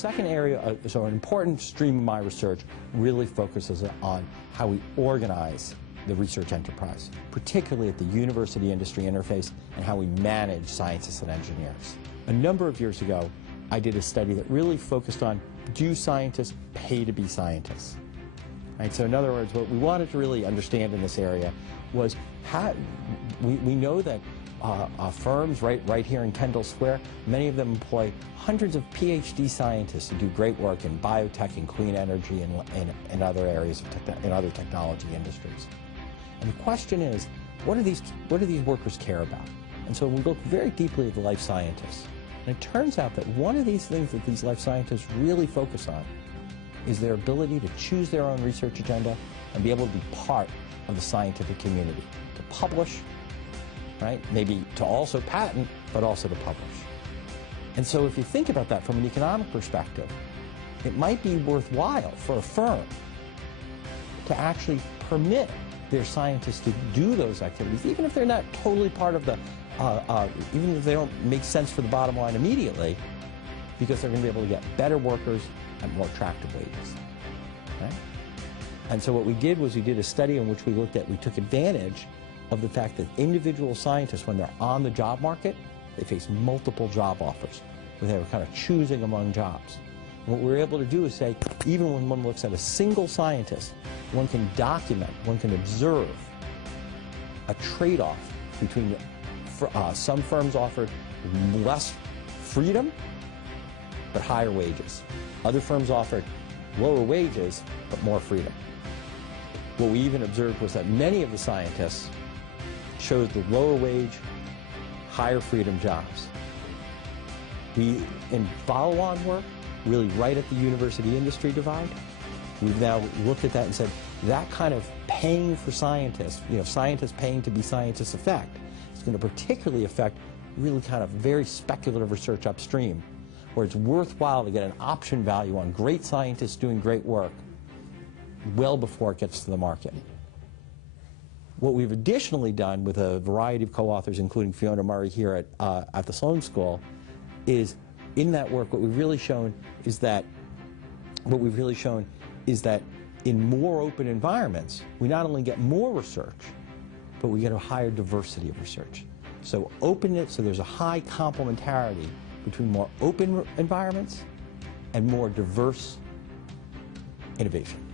second area, so an important stream of my research really focuses on how we organize the research enterprise, particularly at the university-industry interface, and how we manage scientists and engineers. A number of years ago, I did a study that really focused on, do scientists pay to be scientists? Right? So in other words, what we wanted to really understand in this area was how we know that firms right here in Kendall Square, many of them employ hundreds of PhD scientists who do great work in biotech and clean energy and other areas of in other technology industries. And the question is, what do these workers care about? And so we look very deeply at the life scientists. And it turns out that one of these things that these life scientists really focus on is their ability to choose their own research agenda and be able to be part of the scientific community, to publish, right? Maybe to also patent, but also to publish. And so if you think about that from an economic perspective, it might be worthwhile for a firm to actually permit their scientists to do those activities, even if they're not totally part of the, even if they don't make sense for the bottom line immediately, because they're going to be able to get better workers at more attractive wages. Right? And so what we did was we did a study in which we took advantage of the fact that individual scientists, when they're on the job market, they face multiple job offers, where they were kind of choosing among jobs. And what we were able to do is say, even when one looks at a single scientist, one can document, one can observe a trade-off between some firms offered less freedom, but higher wages. Other firms offered lower wages, but more freedom. What we even observed was that many of the scientists chose the lower wage, higher freedom jobs. We, in follow-on work, really right at the university-industry divide, we've now looked at that and said that kind of paying for scientists, scientists paying to be scientists effect, is going to particularly affect really kind of very speculative research upstream, where it's worthwhile to get an option value on great scientists doing great work well before it gets to the market. What we've additionally done with a variety of co-authors, including Fiona Murray here at the Sloan School, is in that work what we've really shown is that in more open environments, we not only get more research, but we get a higher diversity of research. So openness, so there's a high complementarity between more open environments and more diverse innovation.